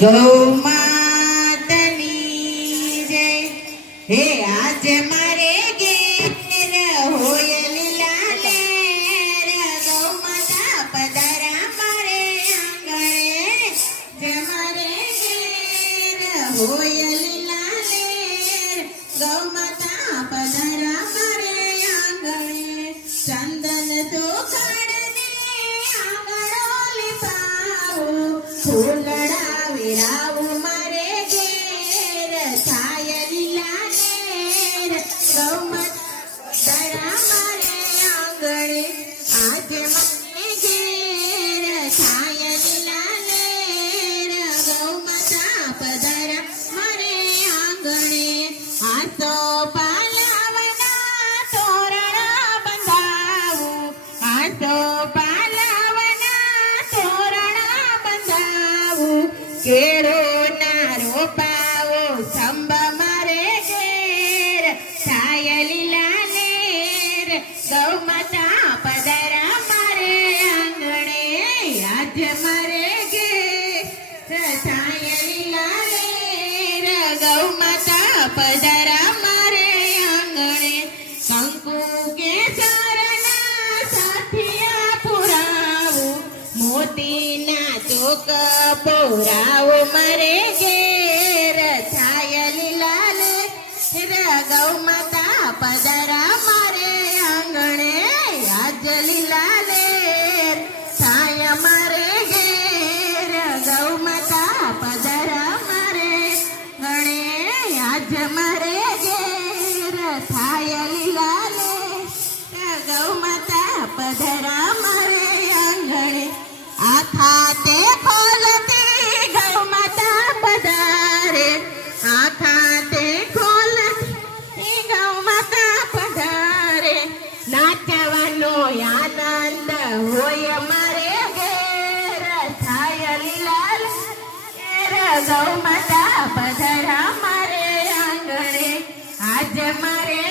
ગૌ માતની જય. હે આજ મારે ઘેર હોય લીલા લેર, ગૌ માતા પધારા મારે આંગણે. જે મારે ઘેર હોય લીલા લેર, ગૌ માતા પધારા મારે આંગણે. ચંદન ચોખાડને આંગણો લીપાવું, ફૂલડા વિરાવું મારે ઘેર, થાય લીલા લેર, ગૌ માતા પધારા મારે આંગણે. આજે મને ઘેર થાય લીલા લેર, ગૌ માતા પધારા મારે આંગણે. આસો પાલાવના તોરણ બંધાવું, આસો પાલાવના તોરણ બંધાવું, કેળોના રોપાઓ સંભ મારે ઘેર, થાય લીલા લેર, ગૌ માતા પધારા મારે આંગણે. આજ મારે ઘેર થાય લીલા લેર, ગૌ માતા પધારા મારે આંગણે. કંકુ કેસરના સાથિયા પુરાવું, મોતીના ચોક પોરાવું મારે ઘેર, થાય લીલા લેર, ગૌ માતા પધારા મારે આંગણે. આજ લીલા લેર થાય મારે ઘેર, ગૌ માતા પધારા મારે આંગણે. આજ મારે ઘેર થાય લીલા લેર, ગૌ માતા પધારા મારે આંગણે. આખા તે ખોલતી ગૌ માતા પધારે, આખા તે ખોલતી ગૌ માતા પધારે. નાચવાનો આનંદ હોય મારે ઘેર, થાય લીલા લેર, ગૌ માતા પધારા મારે આંગણે. આજ મારે